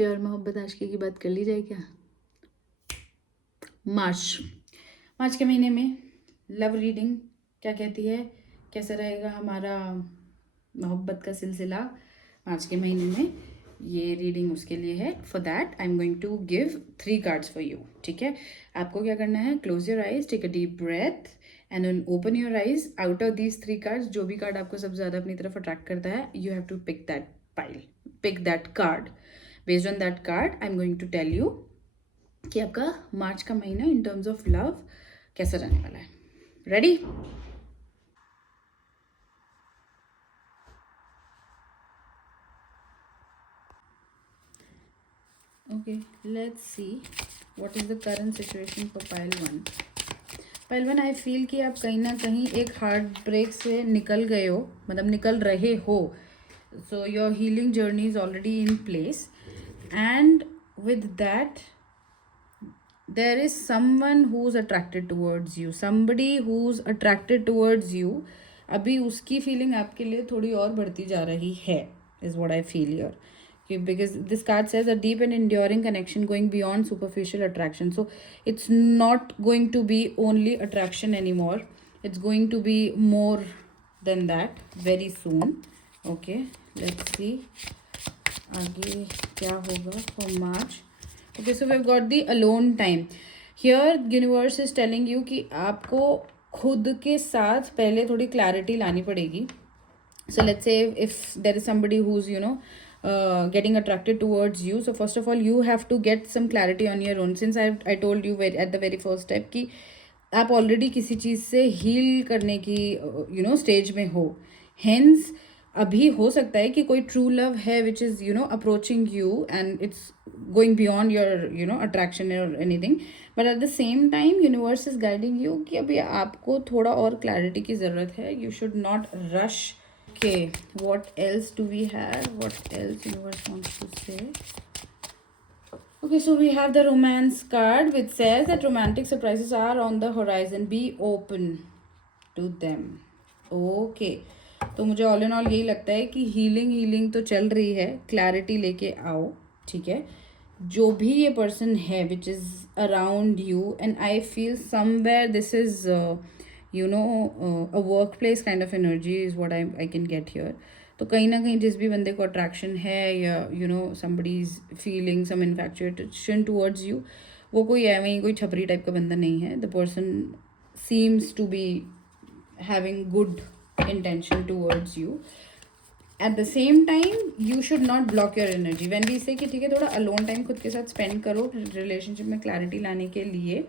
प्यार मोहब्बत आशिकी की बात कर ली जाए क्या? मार्च के महीने में लव रीडिंग क्या कहती है, कैसा रहेगा हमारा मोहब्बत का सिलसिला मार्च के महीने में, ये रीडिंग उसके लिए है. For that I am going to give 3 cards for you. ठीक है, आपको क्या करना है, close your eyes, take a deep breath and then open your eyes. Out of these 3 cards जो भी कार्ड आपको सबसे ज़्यादा अपनी तरफ अट्रैक्ट करता है, you have to pick that card. Based on that card I am going to tell you कि आपका मार्च का महीना इन टर्म्स ऑफ लव कैसा रहने वाला है. Ready? Okay, let's see what is the current situation for pile 1. pile 1, I feel कि आप कहीं ना कहीं एक हार्ट ब्रेक से निकल गए हो, मतलब निकल रहे हो. So your healing journey is already in place, and with that there is someone who's attracted towards you, somebody who's attracted towards you. अभी उसकी फीलिंग आपके लिए थोड़ी और बढ़ती जा रही है, is what I feel here. Okay, because this card says a deep and enduring connection going beyond superficial attraction. So it's not going to be only attraction anymore. It's going to be more than that very soon. Okay, let's see आगे क्या होगा for March. Okay, so we've got the alone time. Here universe is telling you कि आपको खुद के साथ पहले थोड़ी clarity लानी पड़ेगी. So let's say if there is somebody who's getting attracted towards you, so first of all you have to get some clarity on your own. Since I told you at the very first step कि आप already किसी चीज़ से heal करने की stage में हो. Hence अभी हो सकता है कि कोई ट्रू लव है which is approaching you and it's going beyond your attraction और anything. But at the same time universe is guiding you कि अभी आपको थोड़ा और क्लैरिटी की ज़रूरत है. You should not rush. Okay, what else do we have? What else universe wants to say? Okay, so we have the romance card which says that romantic surprises are on the horizon. Be open to them. Okay, तो मुझे all in all यही लगता है कि healing तो चल रही है. क्लैरिटी लेके आओ. ठीक है, जो भी ये पर्सन है which is around you, and I feel somewhere this is a workplace kind of energy is what I can get here. तो कहीं ना कहीं जिस भी बंदे को अट्रैक्शन है या somebody is feeling some infatuation towards you, वो कोई वहीं कोई छपरी टाइप का बंदा नहीं है. The person seems to be having good intention towards you. At the same time you should not block your energy. When we say कि ठीक है थोड़ा alone time खुद के साथ spend करो रिलेशनशिप में क्लैरिटी लाने के लिए,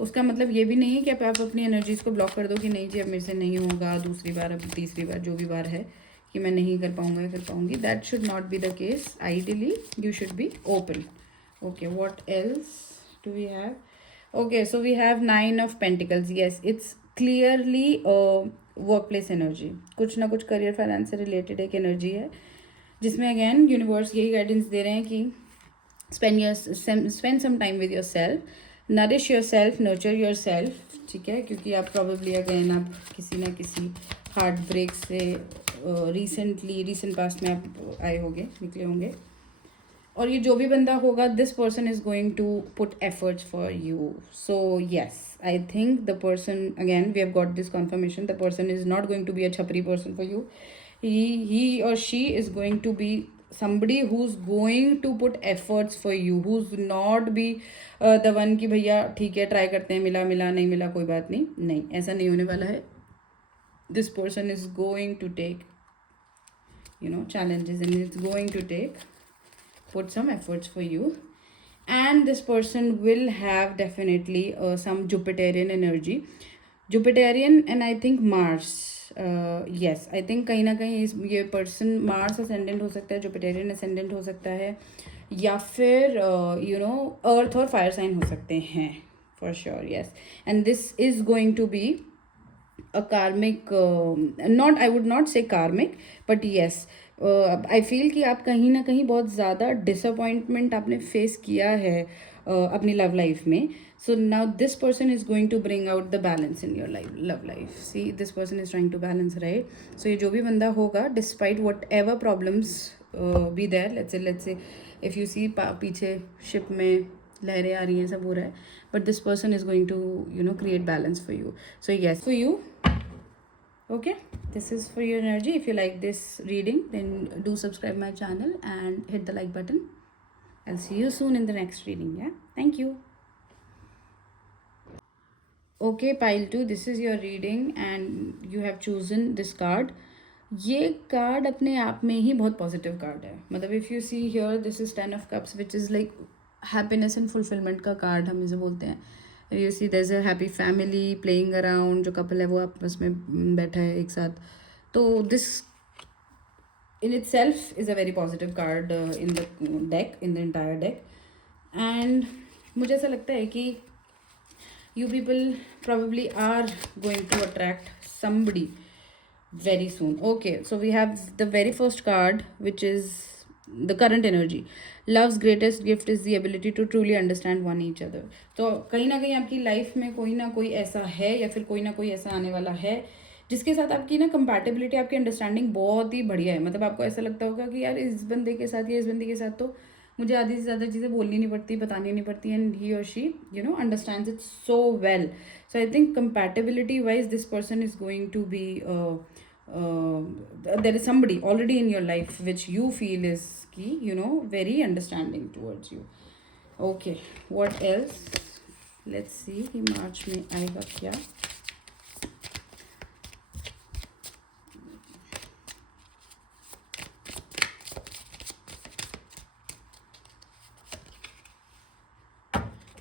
उसका मतलब ये भी नहीं है कि आप अपनी एनर्जीज़ को ब्लॉक कर दो कि नहीं जी अब मेरे से नहीं होगा, दूसरी बार, अब तीसरी बार, जो भी बार है कि मैं नहीं कर पाऊँगा या कर पाऊँगी. That should not be the case. Ideally you should be open. Okay, what else do we have? Okay, so we have 9 of pentacles. Yes, it's clearly work place energy. कुछ ना कुछ करियर फाइनेंस से related एक energy है जिसमें again universe यही guidance दे रहे हैं कि spend some time with your self, nourish your self, nurture your self. ठीक है, क्योंकि आप प्रॉबेबली अगेन आप किसी ना किसी हार्ट ब्रेक से रिसेंट पास्ट में आप आए होंगे, निकले होंगे. और ये जो भी बंदा होगा, this person is going to put efforts for you. So yes, I think the person, again we have got this confirmation, the person is not going to be a छपरी person for you. he or she is going to be somebody who's going to put efforts for you, who's not be the one कि भैया ठीक है try करते हैं, मिला नहीं मिला कोई बात नहीं, ऐसा नहीं होने वाला है. this person is going to take challenges and it's going to put some efforts for you. And this person will have definitely some Jupiterian energy, Jupiterian and I think Mars. yes, I think कहीं ना कहीं ये person Mars ascendant हो सकता है, जुपिटेरियन ascendant हो सकता है, या फिर अर्थ और फायर साइन हो सकते हैं for sure. Yes, and this is going to be a karmic, not, I would not से कार्मिक, बट येस आई फील कि आप कहीं ना कहीं बहुत ज़्यादा डिसअपॉइंटमेंट आपने फेस किया है अपनी लव लाइफ में. So now this person is going to bring out the balance in your love life. See, this person is trying to balance, right? So ये जो भी बंदा होगा, despite whatever problems be there. Let's say if you see पीछे ship में लहरें आ रही हैं, सब हो रहा है, but this person is going to create balance for you. So yes, for you. Okay, this is for your energy. If you like this reading, then do subscribe my channel and hit the like button. I'll see you soon in the next reading. Yeah, thank you. Okay, pile 2, this is your reading and you have chosen this card. ये card अपने आप में ही बहुत positive card है. मतलब if you see here, this is 10 of cups which is like happiness and fulfilment का card हम इसे बोलते हैं. You see there is a happy family playing around. जो कपल है वो आपस में बैठा है एक साथ. तो this in itself is a very positive card in the deck, in the entire deck. And मुझे ऐसा लगता है कि you people probably are going to attract somebody very soon. Okay, so we have the very first card, which is the current energy. Love's greatest gift is the ability to truly understand one each other. तो कहीं ना कहीं आपकी life में कोई ना कोई ऐसा है या फिर कोई ना कोई ऐसा आने वाला है जिसके साथ आपकी ना कंपैटिबिलिटी, आपकी अंडरस्टैंडिंग बहुत ही बढ़िया है. मतलब आपको ऐसा लगता होगा कि यार इस बंदे के साथ या इस बंदी के साथ तो मुझे आधी से ज़्यादा चीज़ें बोलनी नहीं पड़ती, बतानी नहीं पड़ती, एंड ही और she understands it so well. So I think compatibility wise this person is going to be there is somebody already in your life which you feel is very understanding towards you. Okay, what else? Let's see कि मार्च में आएगा क्या.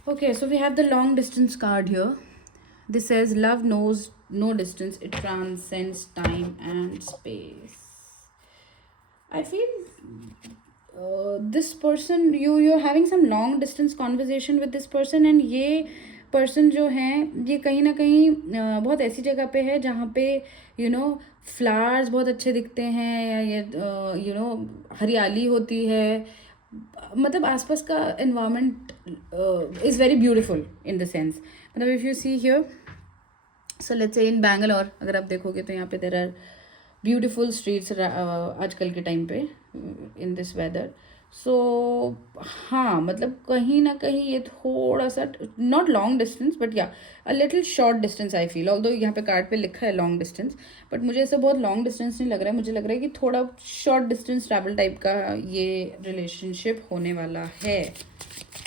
Okay, so we have the long distance card here. This says love knows no distance, it transcends time and space. I feel this person, you're having some long distance conversation with this person, and ये person जो है ये कहीं ना कहीं बहुत ऐसी जगह पे है जहाँ पे फ्लावर्स बहुत अच्छे दिखते हैं, या ये हरियाली होती है. मतलब आसपास का environment is very beautiful in the sense. मतलब if you see here, so let's say in Bangalore अगर आप देखोगे तो यहाँ पे देयर आर ब्यूटिफुल स्ट्रीट्स आजकल के टाइम पे इन दिस वेदर. सो हाँ, मतलब कहीं ना कहीं ये थोड़ा सा नॉट लॉन्ग डिस्टेंस बट या a little short distance I feel. Although यहाँ पे कार्ड पे लिखा है लॉन्ग डिस्टेंस, बट मुझे ऐसा बहुत लॉन्ग डिस्टेंस नहीं लग रहा है. मुझे लग रहा है कि थोड़ा शॉर्ट डिस्टेंस ट्रैवल टाइप का ये रिलेशनशिप होने वाला है.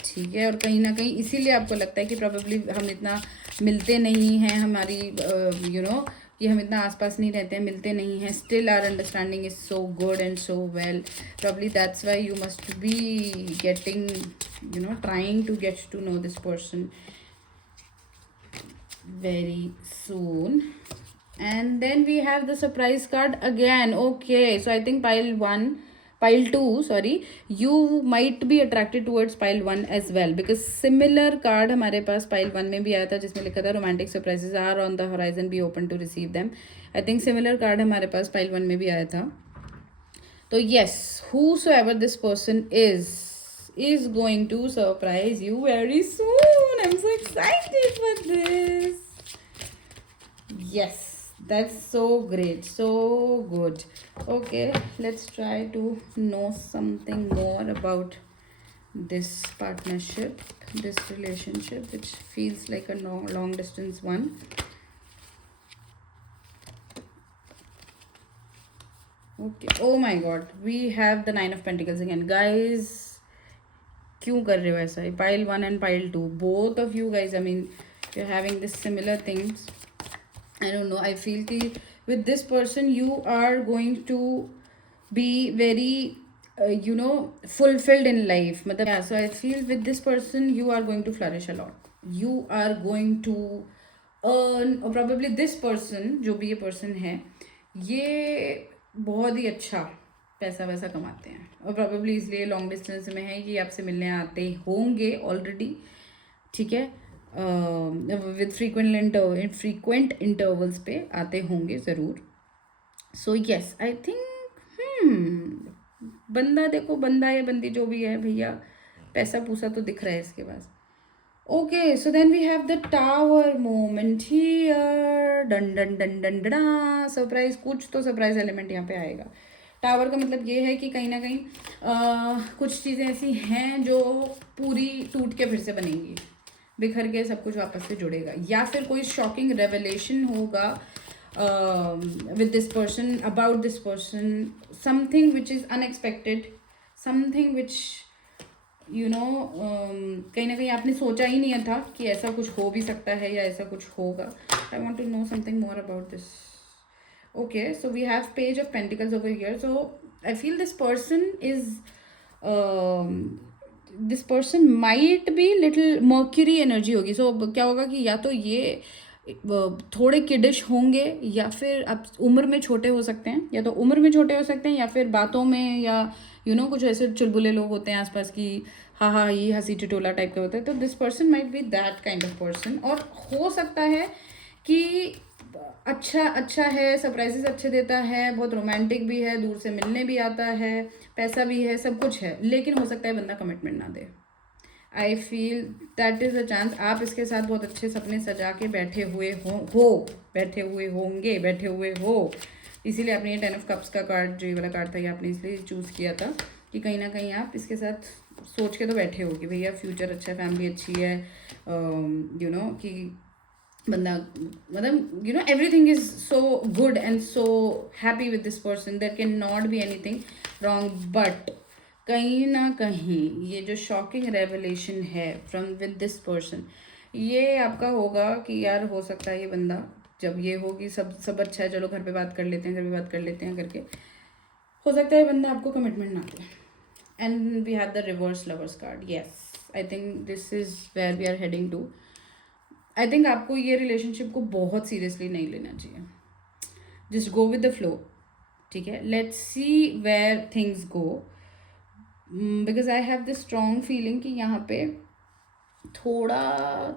ठीक है, और कहीं ना कहीं इसीलिए आपको लगता है कि प्रॉबेबली हम इतना मिलते नहीं हैं, हमारी कि हम इतना आसपास नहीं रहते हैं, मिलते नहीं हैं, still our understanding is so good and so well. Probably that's why you must be getting trying to get to know this person very soon. And then we have the surprise card again. Okay, so I think pile 2, sorry, you might be attracted towards pile 1 as well, because similar card हमारे पास pile 1 में भी आया था जिसमें लिखा था romantic surprises are on the horizon, be open to receive them. I think similar card हमारे पास pile 1 में भी आया था. तो yes, whosoever this person is going to surprise you very soon. I'm so excited for this. Yes, that's so great, so good. Okay, let's try to know something more about this partnership, this relationship, which feels like a long distance one. Okay, oh my god, we have the 9 of Pentacles again. Guys, क्यों कर रहे हो ऐसा? Pile 1 and pile 2, both of you guys, I mean, you're having this similar things. I don't know, I feel कि with this person you are going to be very fulfilled in life. मतलब yeah, so I feel with this person you are going to flourish a lot. You are going to earn, or probably this person, जो भी ये person है, ये बहुत ही अच्छा पैसा वैसा कमाते हैं, और प्रॉबेबली इसलिए लॉन्ग डिस्टेंस में है कि आपसे मिलने आते होंगे ऑलरेडी. ठीक है, विद फ्रीक्वेंट इंटरवल्स पे आते होंगे ज़रूर. सो येस, आई थिंक बंदा, देखो बंदा या बंदी जो भी है भैया, पैसा पूसा तो दिख रहा है इसके पास. Okay, so then we have the tower moment here. Done done done done done. Surprise, कुछ तो सरप्राइज एलिमेंट यहाँ पे आएगा. टावर का मतलब ये है कि कहीं ना कहीं कुछ चीज़ें ऐसी हैं जो पूरी टूट के फिर से बनेंगी, बिखर के सब कुछ वापस से जुड़ेगा, या फिर कोई शॉकिंग रेवलेशन होगा with this person, about this person, something which is unexpected, something which कहीं ना कहीं आपने सोचा ही नहीं था कि ऐसा कुछ हो भी सकता है या ऐसा कुछ होगा. I want to know something more about this. Okay, so we have Page of Pentacles over here. So I feel this person is this person might be little Mercury energy होगी. So क्या होगा कि या तो ये थोड़े kiddish होंगे, या फिर आप उम्र में छोटे हो सकते हैं, या तो उम्र में छोटे हो सकते हैं, या फिर बातों में, या कुछ ऐसे चुलबुले लोग होते हैं आसपास की, हाँ हाँ ये हंसी टिटोला टाइप के होते हैं. तो this person might be that kind of person. और हो सकता है कि अच्छा है, सरप्राइजेस अच्छे देता है, बहुत रोमांटिक भी है, दूर से मिलने भी आता है, पैसा भी है, सब कुछ है, लेकिन हो सकता है बंदा कमिटमेंट ना दे. I feel that is a chance. आप इसके साथ बहुत अच्छे सपने सजा के बैठे हुए हो, इसीलिए आपने ये 10 ऑफ कप्स का कार्ड, जो ये वाला कार्ड था, ये आपने इसलिए चूज़ किया था कि कहीं ना कहीं आप इसके साथ सोच के तो बैठे हो कि भैया फ्यूचर अच्छा है, फैमिली अच्छी है, कि बंदा मतलब everything is so good and so happy with this person, there can not be anything wrong. But कहीं ना कहीं ये जो शॉकिंग रेवलेशन है फ्रॉम विद दिस पर्सन, ये आपका होगा कि यार हो सकता है ये बंदा, जब ये हो कि सब अच्छा है, चलो घर पे बात कर लेते हैं करके, हो सकता है बंदा आपको कमिटमेंट ना दे. And we have the reverse lovers card. Yes, I think this is where we are heading to. I think आपको ये रिलेशनशिप को बहुत सीरियसली नहीं लेना चाहिए. Just go with the flow. ठीक है, let's see where things go, because I have this strong feeling कि यहाँ पे थोड़ा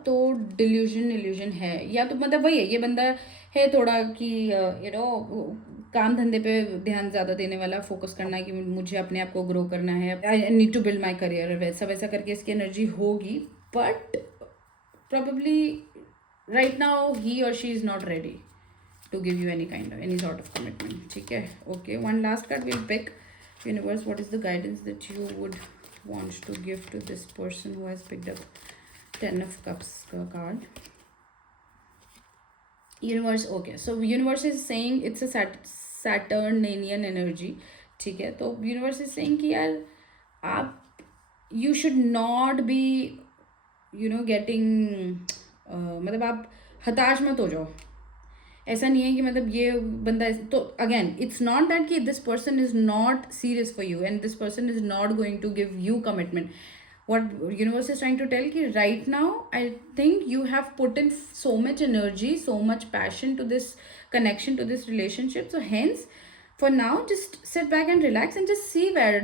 तो डिल्यूजन है, या तो मतलब वही है, ये बंदा है थोड़ा कि काम धंधे पे ध्यान ज़्यादा देने वाला, फोकस करना है कि मुझे अपने आप को ग्रो करना है, I need to build my career, वैसा करके इसकी एनर्जी होगी. But probably right now he or she is not ready to give you any sort of commitment. ठीक है, okay, one last card we'll pick. Universe, what is the guidance that you would want to give to this person who has picked up 10 of cups card? Universe, okay, so universe is saying it's a Saturnanian energy. ठीक है, तो universe is saying कि यार आप you should not be getting मतलब आप हताश मत हो जाओ. ऐसा नहीं है कि मतलब ये बंदा, तो अगेन इट्स नॉट दैट कि this person is not serious for you and this person is not going to give you commitment. what universe is trying to tell कि right now I think you have put in so much energy, so much passion to this connection, to this relationship, so hence for now just sit back and relax and just see where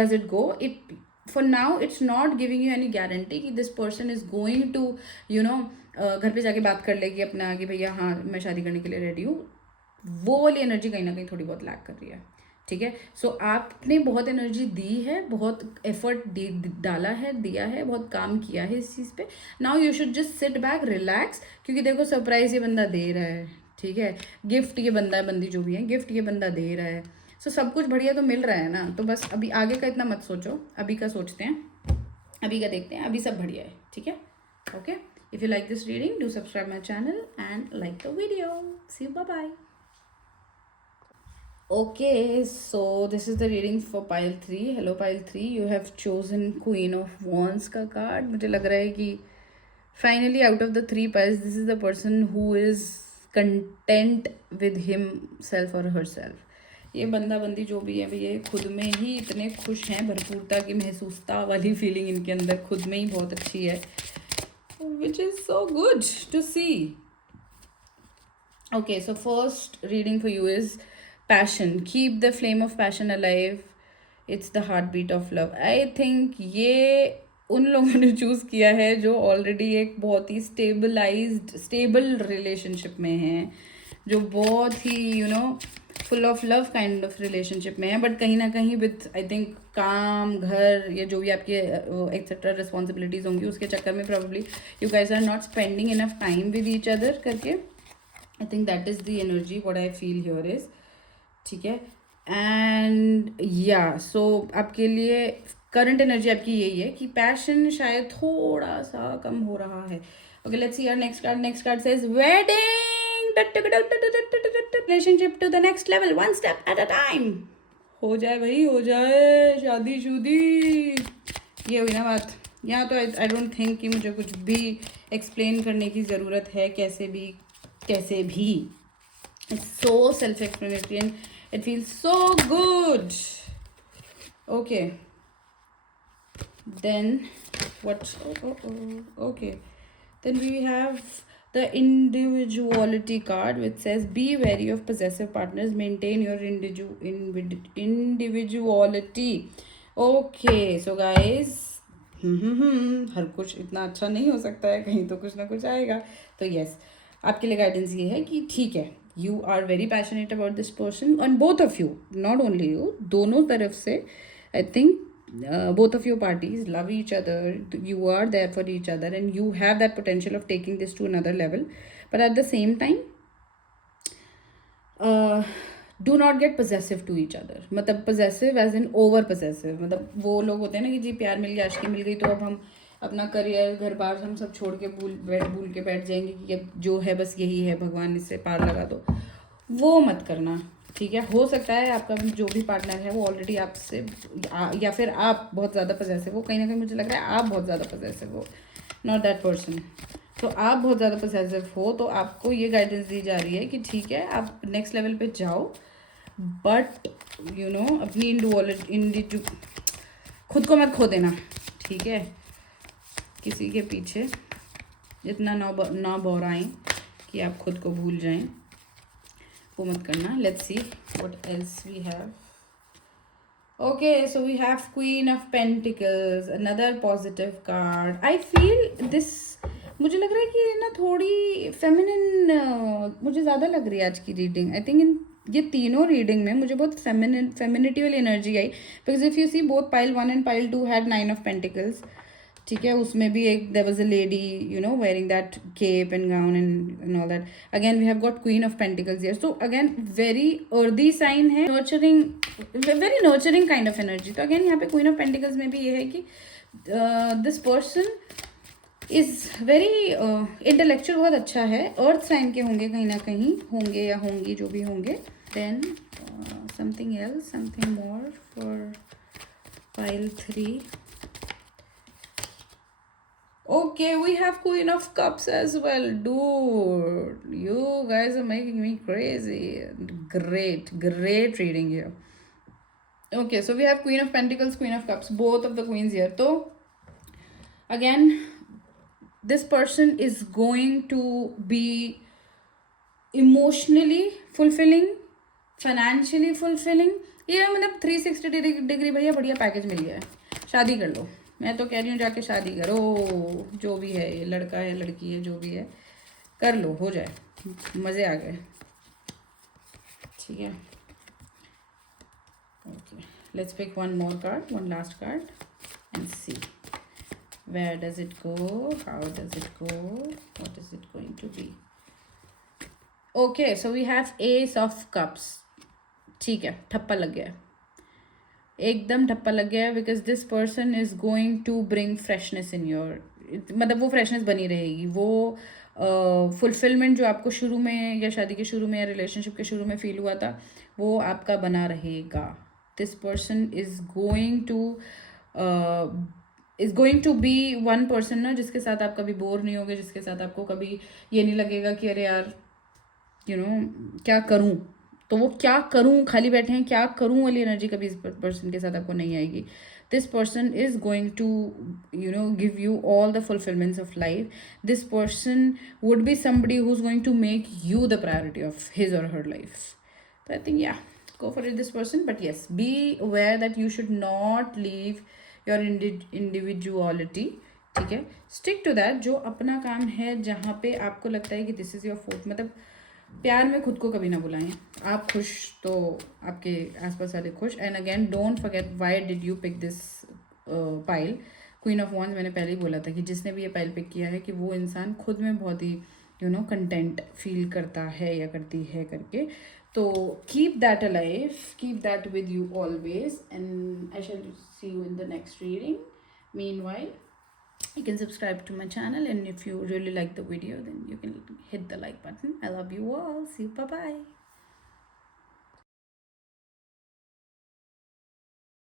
does it go. It for now it's not giving you any guarantee कि this person is going to घर पे जाके बात कर लेगी अपना कि भैया हाँ मैं शादी करने के लिए रेडी हूँ. वो वाली एनर्जी कहीं ना कहीं थोड़ी बहुत लैक कर रही है. ठीक है, सो आपने बहुत एनर्जी दी है, बहुत एफर्ट डाला है, दिया है, बहुत काम किया है इस चीज़ पे. Now you should just sit back, relax, क्योंकि देखो सरप्राइज ये बंदा दे रहा है. ठीक है, गिफ्ट ये बंदा बंदी जो भी है, गिफ्ट ये बंदा दे रहा है. सो सब कुछ बढ़िया तो मिल रहा है ना. तो बस अभी आगे का इतना मत सोचो, अभी का सोचते हैं, अभी का देखते हैं, अभी सब बढ़िया है. ठीक है, okay. If you like this reading, do subscribe my channel and like the video. See you, bye bye. Okay, so this is the reading for pile 3. Hello pile 3, you have chosen Queen of Wands का card. मुझे लग रहा है कि finally out of the 3 piles, this is the person who is content with himself or herself. ये बंदा बंदी जो भी है ये खुद में ही इतने खुश हैं, भरपूरता की महसूसता वाली फीलिंग इनके अंदर खुद में ही बहुत अच्छी है, which is so good to see. Okay, so first reading for you is passion. Keep the flame of passion alive. It's the heartbeat of love. I think ये उन लोगों ने चूज़ किया है जो ऑलरेडी एक बहुत ही स्टेबल रिलेशनशिप में हैं, जो बहुत ही full of love kind of relationship में है, बट कहीं ना कहीं विथ आई थिंक काम, घर, ये जो भी आपके एक्सेट्रा रिस्पॉन्सिबिलिटीज़ होंगी उसके चक्कर में probably you guys are not spending enough time with each other करके. I think that is the energy what I feel here is. ठीक है, एंड या सो आपके लिए करंट एनर्जी आपकी यही है कि पैशन शायद थोड़ा सा कम हो रहा है. Okay, let's see our next card. Next card says wedding, relationship to the next level, one step at a time. हो जाए भाई, हो जाए शादी शुदी. ये हुई ना बात. यहाँ तो आई डोंट थिंक कि मुझे कुछ भी एक्सप्लेन करने की ज़रूरत है. कैसे भी it's so self-explanatory and it feels so good. Okay, then what? Okay, then we have the individuality card, which says be wary of possessive partners, maintain your individuality. Okay, so guys, हर कुछ इतना अच्छा नहीं हो सकता है, कहीं तो कुछ ना कुछ आएगा. तो यस, आपके लिए गाइडेंस ये है कि ठीक है, you are very passionate about this person, on both of you, not only you, दोनों तरफ से. I think both of your parties love each other, you are there for each other, and you have that potential of taking this to another level. But at the same time, do not get possessive to each other. मतलब possessive as in over possessive. मतलब वो लोग होते हैं ना कि जी प्यार मिल गया, आशिकी मिल गई, तो अब हम अपना करियर, घर बार हम सब छोड़ के भूल के बैठ जाएंगे कि अब जो है बस यही है, भगवान इससे पार लगा दो. वो मत करना, ठीक है. हो सकता है आपका जो भी पार्टनर है वो ऑलरेडी आपसे या फिर आप बहुत ज़्यादा पजेसिव हो. कहीं ना कहीं मुझे लग रहा है आप बहुत ज़्यादा पजेसिव हो, नॉट दैट पर्सन. तो आप बहुत ज़्यादा पजेसिव हो, तो आपको ये गाइडेंस दी जा रही है कि ठीक है, आप नेक्स्ट लेवल पे जाओ, बट यू नो अपनी खुद को मत खो देना, ठीक है. किसी के पीछे इतना ना बौराएं कि आप खुद को भूल जाएं, वो मत करना. Let's see what else we have. Okay, so we have Queen of Pentacles, another positive card. I feel this, मुझे लग रहा है कि ना थोड़ी फेमिनिन मुझे ज़्यादा लग रही है आज की रीडिंग. आई थिंक इन ये तीनों रीडिंग में मुझे बहुत फेमिनिटी वाली एनर्जी आई. Because if you see both pile 1 and pile 2 had 9 of pentacles, ठीक है. उसमें भी एक there was a lady, you know, wearing that cape and gown and all that. Again we have got queen of pentacles here. So again very earthy sign है, nurturing, very nurturing kind of energy. तो अगेन यहाँ पे queen of pentacles में भी ये है कि this person is very intellectual, बहुत अच्छा है. अर्थ साइन के होंगे, कहीं ना कहीं होंगे या होंगी, जो भी होंगे. Then something else, something more for pile 3. Okay, we have Queen of Cups as well. Dude, you guys are making me crazy. Great reading here. Okay, so we have Queen of Pentacles, Queen of Cups, both of the queens here. So, again, this person is going to be emotionally fulfilling, financially fulfilling. ये मतलब 360 degree भैया बढ़िया package मिल गया है. शादी कर लो, मैं तो कह रही हूँ, जाके शादी करो. जो भी है, ये लड़का है लड़की है, जो भी है कर लो, हो जाए, मज़े आ गए, ठीक है. Okay, let's pick one more card, one last card, and see where does it go, how does it go, what is it going to be. Okay, so we have ace of cups. ठीक है, ठप्पा लग गया, एकदम ठप्पा लग गया है. Because this person is going to bring freshness in your, मतलब वो फ्रेशनेस बनी रहेगी. वो फुलफिलमेंट जो आपको शुरू में या शादी के शुरू में या रिलेशनशिप के शुरू में फील हुआ था, वो आपका बना रहेगा. This person is going to be one person ना, जिसके साथ आप कभी बोर नहीं होगे, जिसके साथ आपको कभी ये नहीं लगेगा कि अरे यार, यू नो, क्या करूँ. तो वो क्या करूँ, खाली बैठे हैं क्या करूँ वाली एनर्जी कभी इस पर्सन के साथ आपको नहीं आएगी. This person is going to, you know, give you all the fulfilments of life. This person would be somebody who is going to make you the priority of his और her life. तो I think या go for it, this person. But yes, be aware that you should not leave your individuality, ठीक है. Stick to that, जो अपना काम है, जहाँ पे आपको लगता है कि दिस इज़ योर फोर्थ. मतलब प्यार में खुद को कभी ना बुलाएं. आप खुश तो आपके आसपास वाले खुश. And again don't forget why did you pick this pile, queen of wands. मैंने पहले ही बोला था कि जिसने भी ये पाइल पिक किया है कि वो इंसान खुद में बहुत ही, यू नो, कंटेंट फील करता है या करती है करके. So keep that alive, keep that with you always, and I shall see you in the next reading. Meanwhile, you can subscribe to my channel, and if you really like the video, then you can hit the like button. I love you all. See you. Bye bye.